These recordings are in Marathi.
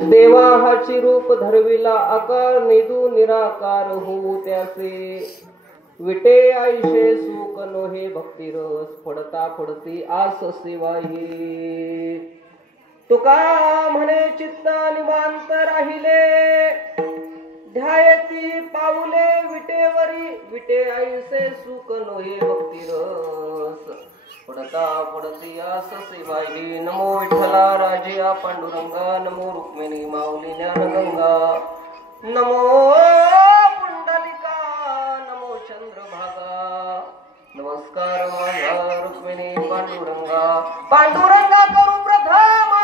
देवा हाची रूप धरविला आकार निदू निराकार होऊ त्याचे विटे आयुषे सुख नोहे भक्ती रस पडता पडती आस सेवा ये तुका म्हणे चित्त निवांत राहिले ध्यायती पाऊले विटेवरी विटे आयुषे सुख नोहे भक्ती रस पडता पडती आस सेवा ये नमो विठ्ठला राजया पांडुरंगा नमो रुक्मिणी माऊली ज्ञानगंगा नमो पुंडलिका नमो चंद्रभागा नमस्कार माझा रुक्मिणी पांडुरंगा पांडुरंगा करू प्रथम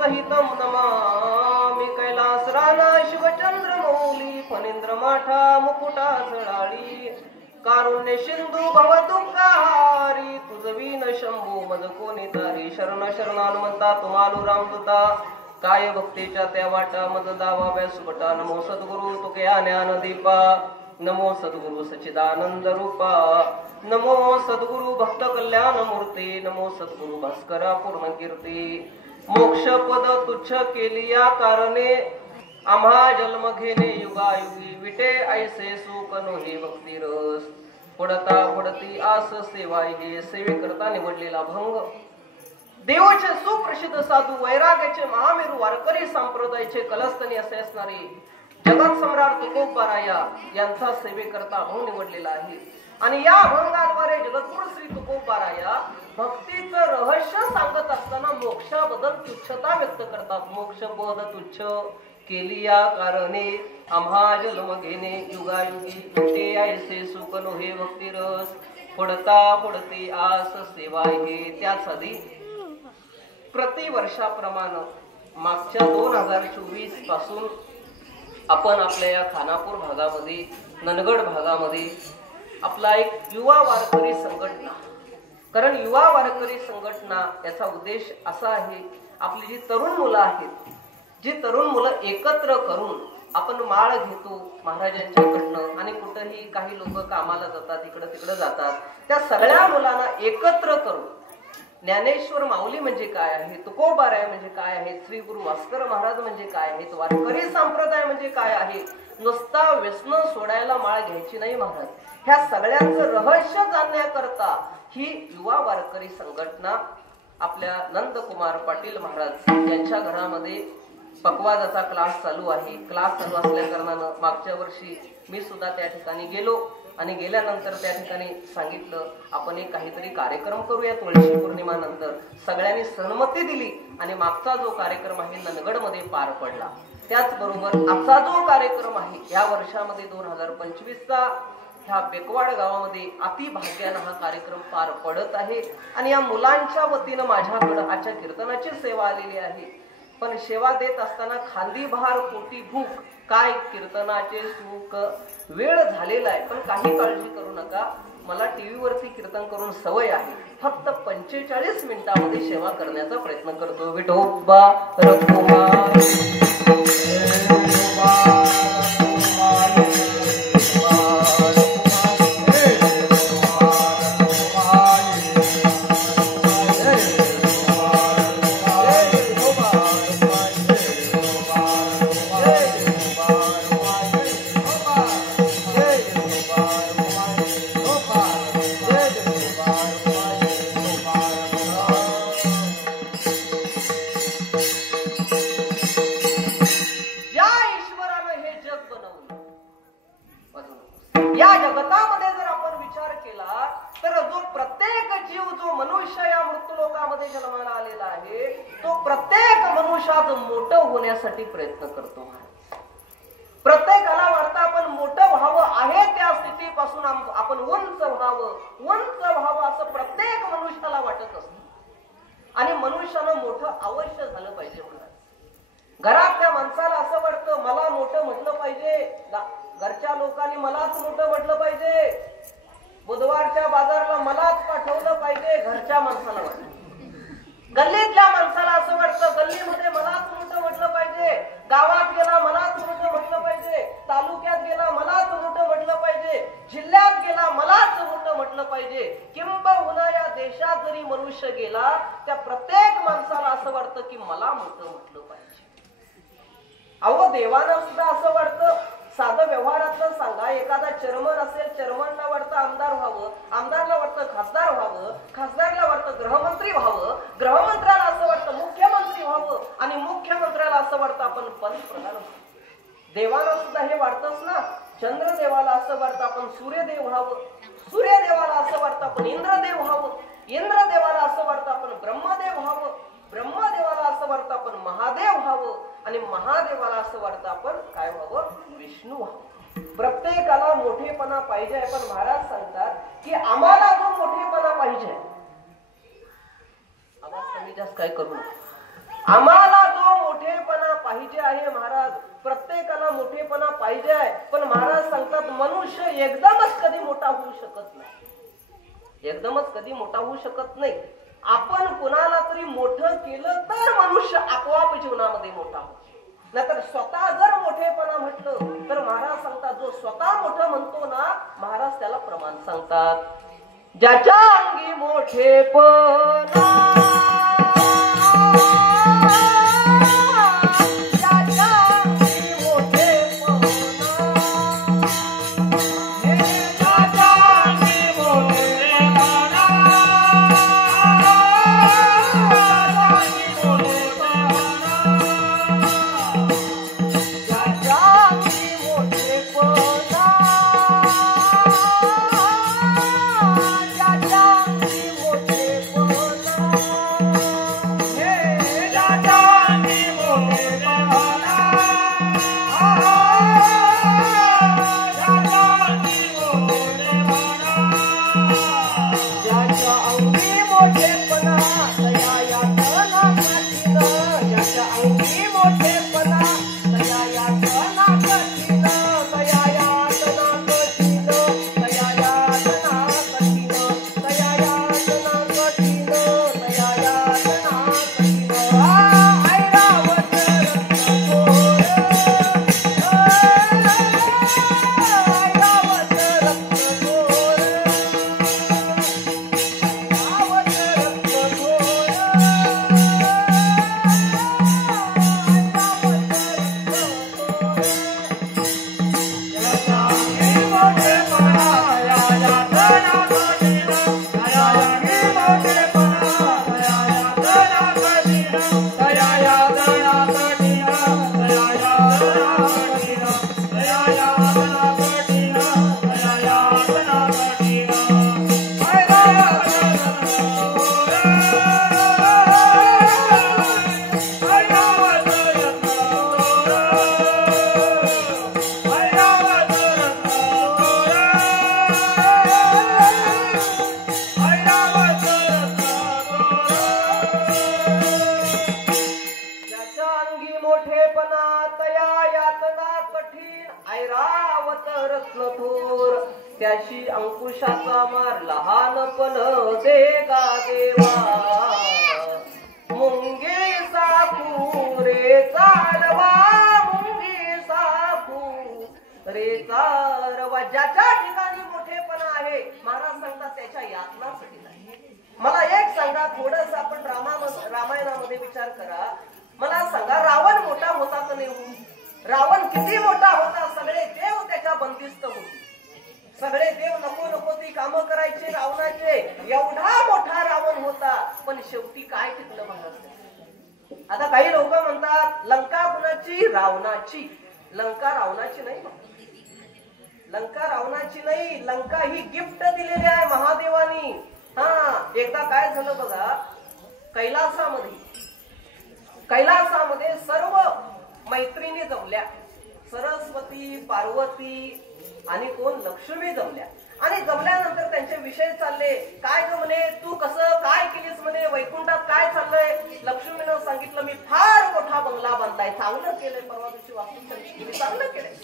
सहितं नमामि कैलास राणा शिवचंद्र मौली फणींद्र माठा मुकुटा झळाळी कारुण्य सिंधू भव दुःखहारी तुझवीन शंभू मज कोणी तारी शरण शरणानुमंता तुम्हालू रामदूता काय भक्तीच्या त्या वाटा मज दावा व्यासुपटा नमो सद्गुरु तुके ज्ञान दीपा नमो सद्गुरु सच्चिदानंद रूपा नमो सद्गुरु भक्त कल्याण मूर्ती नमो सद्गुरु भास्करा पूर्ण कीर्ती मोक्ष पद तुच्छ केलिया कारणे आम्हा जन्म घेणे युगायुगी विटे ऐसे सुख नोहे भक्ती रस पडता पडती आस सेवा हे सेवे करता निवडलेला भंग देवाचे सुप्रसिद्ध साधू वैराग्याचे महामेरू वारकरी संप्रदायाचे कलस्तनी असे असणारे जगत सम्राट तुकोबाराया यांचा सेवे करता भंग निवडलेला आहे आणि या भंगाद्वारे जगद्गुरु श्री तुकोबाराया भक्तीचं रहस्य सांगत असताना मोक्षाबद्दल तुच्छता व्यक्त करतात मोक्ष पद तुच्छ केलिया कारणे आम्हा जन्म घेणे युगायुगी विटे ऐसे सुख नोहे भक्ती रस पडता पडते आस सेवा हे त्याच आधी प्रतिवर्षाप्रमाणे मागच्या 2024 पासून आपण आपल्या या खानापूर भागामध्ये ननगड भागामध्ये आपला एक युवा वारकरी संघटना कारण युवा वारकरी संघटना याचा उद्देश असा आहे आपली जी तरुण मुलं आहेत जी तरुण मुलं एकत्र करून आपण माळ घेतो महाराजांच्याकडनं आणि कुठेही काही लोक कामाला जातात इकडे तिकडे जातात त्या सगळ्या मुलांना एकत्र करून ज्ञानेश्वर माऊली म्हणजे काय आहे तुकोबाराय म्हणजे काय आहे श्री गुरु भास्कर महाराज म्हणजे काय आहेत वारकरी संप्रदाय म्हणजे काय आहे नुसता व्यसन सोडायला माळ घ्यायची नाही महाराज ह्या सगळ्यांचं रहस्य जाणण्याकरता ही युवा वारकरी संघटना आपल्या नंदकुमार पाटील महाराज यांच्या घरामध्ये पकवाजाचा क्लास चालू आहे क्लास चालू असल्या कारणानं मागच्या वर्षी मी सुद्धा त्या ठिकाणी गेलो आणि गेल्यानंतर त्या ठिकाणी सांगितलं आपण एक काहीतरी कार्यक्रम करूया तुळशी पौर्णिमा नंतर सगळ्यांनी सहमती दिली आणि मागचा जो कार्यक्रम आहे ननगड मध्ये पार पडला त्याचबरोबर आजचा जो कार्यक्रम आहे या वर्षामध्ये 2025चा ह्या बेकवाड गावामध्ये अतिभाग्यानं हा कार्यक्रम पार पडत आहे आणि या मुलांच्या वतीनं माझ्याकडे आजच्या कीर्तनाची सेवा आलेली आहे पण सेवा देत असताना खांदी बहार पोटी भूक काय कीर्तनाचे सुख वेळ झालेला आहे पण काही काळजी करू नका मला टीव्ही वरती कीर्तन करून सवय आहे फक्त 45 मिनिटांमध्ये सेवा करण्याचा प्रयत्न करतो विठोबा रघुमा प्रयत्न करतो मोठं म्हटलं पाहिजे, घरच्या लोकांनी मलाच मोठं म्हटलं पाहिजे, बुधवारच्या बाजारला मलाच पाठवलं पाहिजे, घरच्या माणसाला वाटतं, गल्लीतल्या माणसाला असं वाटतं गल्लीमध्ये मलाच मोठं म्हटलं पाहिजे, गावात गेला मलाच मोठं म्हटलं पाहिजे, तालुक्यात गेला मलाच मोठं म्हटलं पाहिजे, जिल्ह्यात गेला मलाच मोठं म्हटलं पाहिजे, किंबहुना या देशात जरी मनुष्य गेला त्या प्रत्येक माणसाला असं वाटतं की मला मोठं म्हटलं पाहिजे. अहो देवाला सुद्धा असं वाटतं. साधं व्यवहारातलं सांगा, एखादा चेअरमन असेल, चेअरमनला वाटतं आमदार व्हावं, आमदारला वाटतं खासदार व्हावं, खासदारला वाटतं गृहमंत्री व्हावं, गृहमंत्र्याला असं वाटतं मुख्यमंत्री व्हावं आणि मुख्यमंत्र्याला असं वाटतं आपण पंतप्रधान व्हावं. देवाला सुद्धा हे वाटतंच ना. चंद्रदेवाला असं वाटतं आपण सूर्यदेव व्हावं, सूर्यदेवाला असं वाटतं आपण इंद्रदेव व्हावं, इंद्रदेवाला असं वाटतं आपण ब्रह्मदेव व्हावं, ब्रह्मदेवाला असं वाटतं आपण महादेव व्हावं आणि महादेवाला असं वाटतं आपण काय व्हावं, विष्णू व्हावं. प्रत्येकाला मोठेपणा पाहिजे, पण महाराज सांगतात की आम्हाला जो मोठेपणा पाहिजे, आवाज कमी जास्त काय करू नका, आम्हाला जो मोठेपणा पाहिजे आहे महाराज, प्रत्येकाला मोठेपणा पाहिजे आहे, पण महाराज सांगतात मनुष्य एकदमच कधी मोठा होऊ शकत नाही, एकदमच कधी मोठा होऊ शकत नाही. आपण कुणाला तरी मोठं केलं तर मनुष्य आपोआप जीवनामध्ये मोठा होतो. नाहीतर स्वतः जर मोठेपणा म्हटलं तर महाराज सांगतात जो स्वतः मोठं म्हणतो ना, महाराज त्याला प्रमाण सांगतात, ज्याच्या अंगी मोठेपणा त्याशी अंकुशाचा मार लहानपण देगा देवा, मुंगी साखू रे चालवा, मुंगी साखू रे चालवा. ज्याच्या ठिकाणी मोठेपणा आहे महाराज सांगतात त्याच्या यातनासाठी नाही. मला एक सांगा, थोडस आपण रामायणामध्ये विचार करा. मला सांगा, रावण मोठा होता का नाही? रावण किती मोठा होता? सगळे देव त्याच्या बंदिस्त होते, सगळे देव नको नको ती कामं करायचे रावणाचे. एवढा मोठा रावण होता, पण शेवटी काय टिकलं महाराज? आता काही लोक म्हणतात लंका कुणाची? रावणाची. लंका रावणाची नाही, लंका रावणाची नाही. लंका ही गिफ्ट दिलेली आहे महादेवानी. एकदा काय झालं बघा, कैलासामध्ये सर्व मैत्रिणी जमल्या, सरस्वती, पार्वती आणि कोण लक्ष्मी जमल्या आणि जमल्यानंतर त्यांचे विषय चालले. काय ग म्हणे, तू कसं काय केलीस म्हणे, वैकुंठात काय चाललंय. लक्ष्मीनं सांगितलं, मी फार मोठा बंगला बांधलाय, चांगलं केलंय, परवा दिवशी वास्तुशांती केली, चांगलं केलंय.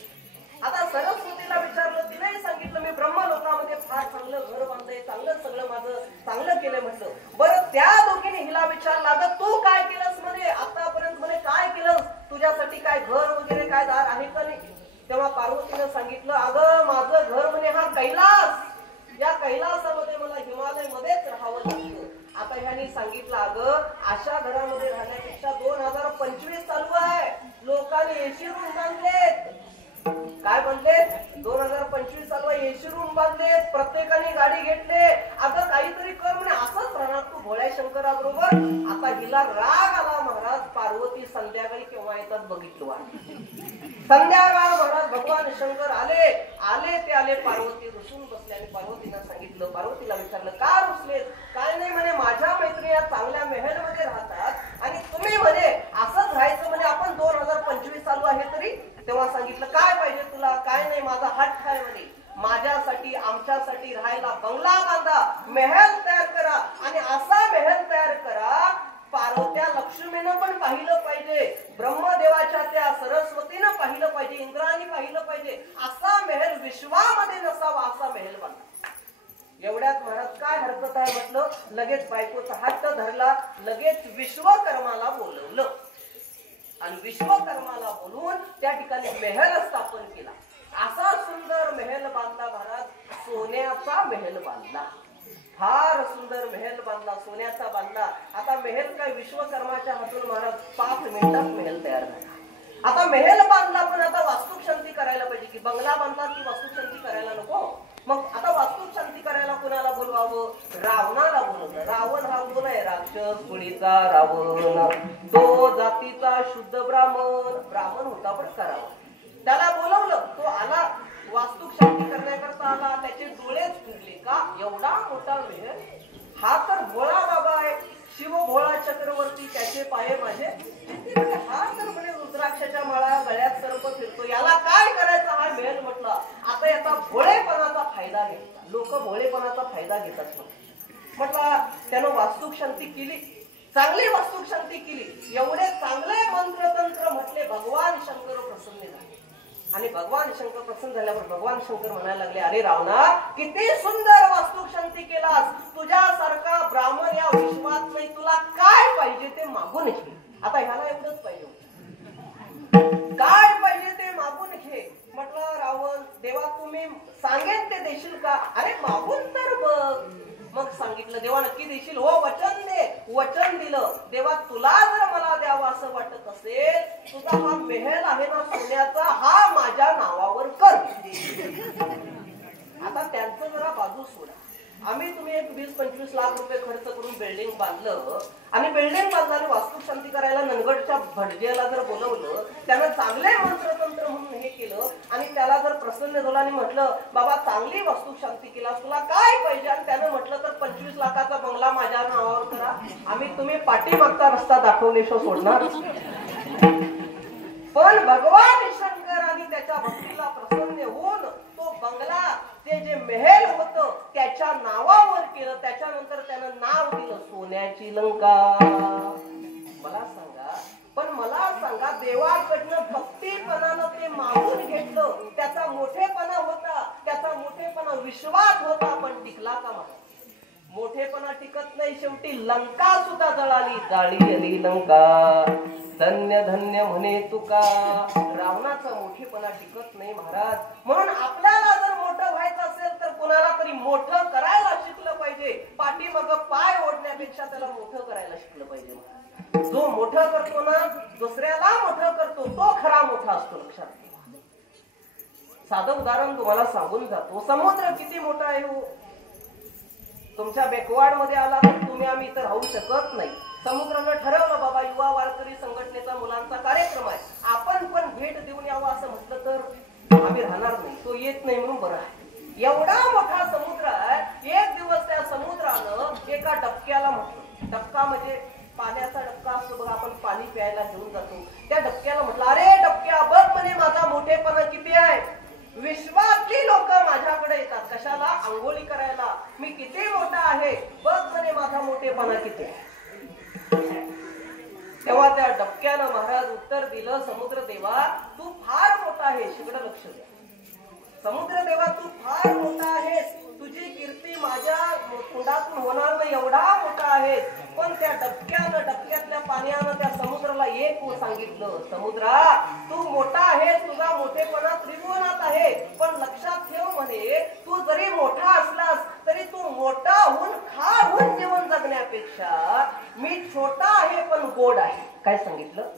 आता सरस्वतीला विचारलं, तिलाही सांगितलं, मी ब्रह्मलोकामध्ये फार चांगलं घर बांधलंय, चांगलं सगळं माझं चांगलं केलंय म्हटलं. बरं त्या दोघीने हिला विचारलं, अगं तू काय केलंस म्हणे, आतापर्यंत म्हणे काय केलंस, तुझ्यासाठी काय घर वगैरे काय दार आहे का नाही. तेव्हा पार्वतीनं सांगितलं, अगं माझं घर म्हणे हा कैलास, या कैलासामध्ये मला हिमालय मध्येच राहावं लागतं. आता ह्यानी सांगितलं, अगं अशा घरामध्ये राहण्यापेक्षा 2025 चालू आहे, लोकांनी एसी रूम बांधलेत. काय बांधले, 2025 चालू आहे, एसी रूम बांधलेत, प्रत्येकाने गाडी घेतले. अगं काहीतरी कर म्हणे, असंच राहणार तू भोळ्या शंकराबरोबर. आता हिला राग आला. महाराज पार्वती संध्याकाळी केव्हा येतात बघितलं. संध्याकाळ महाराज भगवान शंकर आले ते आले, पार्वती रुसून बसले. आणि पार्वतीला सांगितलं, पार्वतीला विचारलं, का रुसले. काय नाही म्हणे, माझ्या मैत्रिणी या चांगल्या महल मध्ये राहतात आणि तुम्ही म्हणे असंच राहायचं म्हणे, आपण 2025 चालू आहे तरी. तेव्हा सांगितलं, काय पाहिजे तुला. काय नाही, माझा हट्ट आहे म्हणे, माझ्यासाठी आमच्यासाठी राहायला बंगला बांधा, महल तयार करा. आणि असा महल तयार करा, पार्वत्या लक्ष्मीनं पण पाहिलं पाहिजे, ब्रह्मदेवाच्या त्या सरस्वतीनं पाहिलं पाहिजे, इंद्राने पाहिलं पाहिजे, असा महल विश्वामध्ये नसावा, असा महल बांधा. एवढ्यात महाराज काय हरकत आहे म्हटलं, लगेच बायकोचा हट्ट धरला, लगेच विश्वकर्माला बोलवलं आणि विश्वकर्माला बोलवून त्या ठिकाणी महल स्थापन केला. असा सुंदर महल बांधला महाराज, सोन्याचा महल बांधला, फार सुंदर महल बांधला, सोन्याचा बांधला. आता महल काय विश्वकर्माच्या हातून महाराज 5 मिनिटात महल तयार झाला. आता महल बांधला, पण आता वास्तुशांती करायला पाहिजे की, बंगला बांधला की वास्तुशांती करायला नको. मग आता वास्तुशांती करायला कुणाला बोलवावं, रावणाला बोलवलं. रावण हा कोण आहे, राक्षस कुळीचा रावण, तो जातीचा शुद्ध ब्राह्मण होता पण करावा. त्याला बोलवलं, तो आला, वास्तुशांती करण्याकरता आला. त्याचे डोळेच फिरले, का एवढा मोठा महल, हा तर भोळा बाबा आहे, शिव भोळा चक्रवर्ती, त्याचे पाये माझे, हा तर म्हणे रुद्राक्षाच्या माळा गळ्यात सर्प फिरतो, याला काय करायचं हा महल. म्हटलं आता याचा भोळेपणाचा फायदा घेतला, लोक भोळेपणाचा फायदा घेतात. म्हटलं त्यानं वास्तुशांती केली, चांगली वास्तुशांती केली, एवढे चांगले मंत्रतंत्र म्हटले, भगवान शंकर प्रसन्न झाले. आणि भगवान शंकर प्रसन्न झाल्यावर भगवान शंकर म्हणायला लागले, अरे रावणा, किती सुंदर वास्तुशांती केलास, तुझ्यासारखा ब्राह्मण या विश्वात नाही, तुला काय पाहिजे ते मागून घे. आता ह्याला एवढंच पाहिजे, काय पाहिजे ते मागून घे. म्हटलं रावण, देवा तुम्ही सांगेन ते देशील का. अरे मागून तर बघ. मग सांगितलं, देवा नक्की देशील, हो वचन दे. वचन दिलं, देवा तुला जर मला द्यावं असं वाटत असेल, तुझा हा महल आहे ना सोन्याचा, हा माझ्या नावावर कर. आता त्यांचं जरा बाजू सोडा, आम्ही तुम्ही एक 20-25 लाख रुपये खर्च करून बिल्डिंग बांधलं आणि बिल्डिंग बांधल्याने वास्तुशांती करायला ननगडच्या भटजेला जर बोलवलं, त्यानं चांगले मंत्रतंत्र म्हणून हे केलं आणि त्याला जर प्रसन्न झालं आणि म्हटलं, बाबा चांगली वास्तुशांती केला, तुला काय पाहिजे, आणि त्यानं म्हटलं तर 25 लाखाचा बंगला माझ्या नावावर करा, आम्ही तुम्ही पाठीमागचा रस्ता दाखवल्याशिवाय सोडणार. पण भगवान शंकर आणि त्याच्या भक्तीला प्रसन्न होऊन तो बंगला, ते जे महल होतं त्याच्या नावावर केलं. त्याच्यानंतर त्यानं नाव दिलं सोन्याची लंका. मला सांगा, पण मला सांगा, देवाकडनं भक्तीपणानं ते मागून घेतलं, त्याचा मोठेपणा होता, त्याचा मोठेपणा विश्वास होता, पण टिकला का मला. मोठेपणा टिकत नाही, शेवटी लंका सुद्धा जळाली, जाळी आली लंका, धन्य धन्य म्हणे तुका. रावणाचा मोठेपणा टिकत नाही महाराज. म्हणून आपल्याला जर मोठं व्हायचं असेल तर कोणाला तरी मोठं करायला शिकलं पाहिजे. पाठीमाग पाय ओढण्यापेक्षा त्याला मोठं करायला शिकलं पाहिजे. जो मोठं करतो ना, दुसऱ्याला मोठं करतो, तो खरा मोठा असतो, लक्षात ठेवा. साधं उदाहरण तुम्हाला सांगून जातो. समुद्र किती मोठा आहे हो. तुमच्या बेकवाड मध्ये आला तर तुम्ही आम्ही इथं राहू शकत नाही. समुद्रानं ठरवलं, बाबा युवा वारकरी संघटनेचा मुलांचा कार्यक्रम आहे, आपण पण भेट देऊन यावं असं म्हटलं तर आम्ही राहणार नाही, तो येत नाही म्हणून बरं आहे. एवढा मोठा समुद्र आहे. एक दिवस त्या समुद्रानं एका डबक्याला म्हटलं, डबका म्हणजे पाण्याचा डबका असतो बघा, आपण पाणी प्यायला घेऊन जातो, त्या डबक्याला म्हटलं, अरे डबक्या बघ म्हणे माझा मोठेपणा किती आहे. विश्वातली लोक माझ्याकडे येतात कशाला? आंघोळी करायला. मी किती मोठा आहे बघ म्हणे, माझा मोठेपणा किती आहे. तेव्हा त्या डबक्यानं महाराज उत्तर दिलं, समुद्र देवा तू फार मोठा आहेस. इकडे लक्ष द्या. समुद्र देवा तू फार मोठा आहेस, तुझी कीर्ती माझ्या कुंडातून होणार नाही एवढा मोठा आहेस. पण त्या डबक्यातल्या पाण्यानं त्या समुद्राला एक सांगितलं, समुद्रा तू मोठा आहेस, तुझा मोठेपणा त्रिभुवनात आहे, पण लक्षात ठेव म्हणे तू जरी मोठा असलास तरी तू मोठा होऊन खाऊन जीवन जगण्यापेक्षा मी छोटा आहे पण गोड आहे. काय सांगितलं?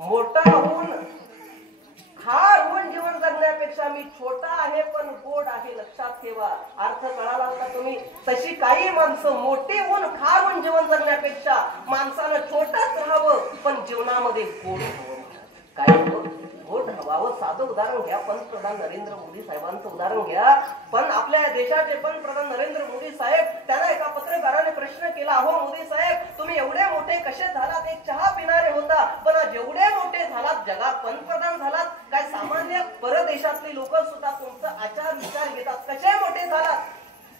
मोठा होऊन खाऊन जीवन जगण्यापेक्षा मी छोटा आहे पण गोड आहे. लक्षात ठेवा. अर्थ कळाला होता तुम्ही? तशी काही माणसं मोठी होऊन खाऊन जीवन जगण्यापेक्षा माणसानं छोटच राहावं पण जीवनामध्ये गोड हवं. काय हवं? गोड हवावं. साधं उदाहरण घ्या, पंतप्रधान नरेंद्र मोदी साहेबांचं उदाहरण घ्या. पण आपल्या देशाचे पंतप्रधान नरेंद्र मोदी साहेब, त्यांना एका पत्रकाराने प्रश्न केला, अहो मोदी साहेब तुम्ही एवढे मोठे कसे झालात? एक चहा पिणारे होता, पण आज एवढे मोठे झालात, जगात पंतप्रधान झालात, काय सामान्य परदेशातली लोक सुद्धा तुमचा आचार विचार घेतात, कसे मोठे झालात?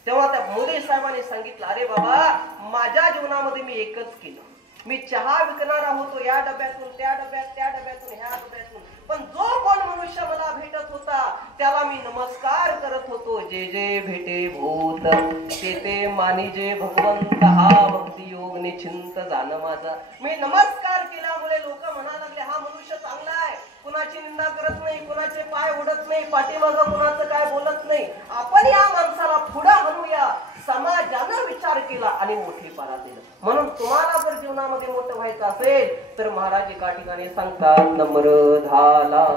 तेव्हा त्या मोदी साहेबांनी सांगितलं, अरे बाबा माझ्या जीवनामध्ये मी एकच केलं, मी चहा विकणारा होतो, या डब्यातून त्या डब्यात, त्या डब्यातून ह्या डब्यातून, पण जो कोण मनुष्य मला भेटत होता त्याला मी नमस्कार करत होतो. जे जे भेटे भूत ते ते मानिजे भगवंत, हा भक्ती योग निश्चिंत जाण माझा. मी नमस्कार केल्यामुळे लोक म्हणायला लागले हा मनुष्य चांगला आहे, कुणाची निंदा करत नाही, कुणाचे पाय ओढत नाही, पाठीमागं कुणाचं काय बोलत नाही. आपण या माणसाला पुढे आणूया. समाजानं विचार केला आणि मोठेपणा दिलं. म्हणून तुम्हाला जर जीवनामध्ये मोठं व्हायचं असेल तर महाराज एका ठिकाणी सांगतात, नम्र झाला Ah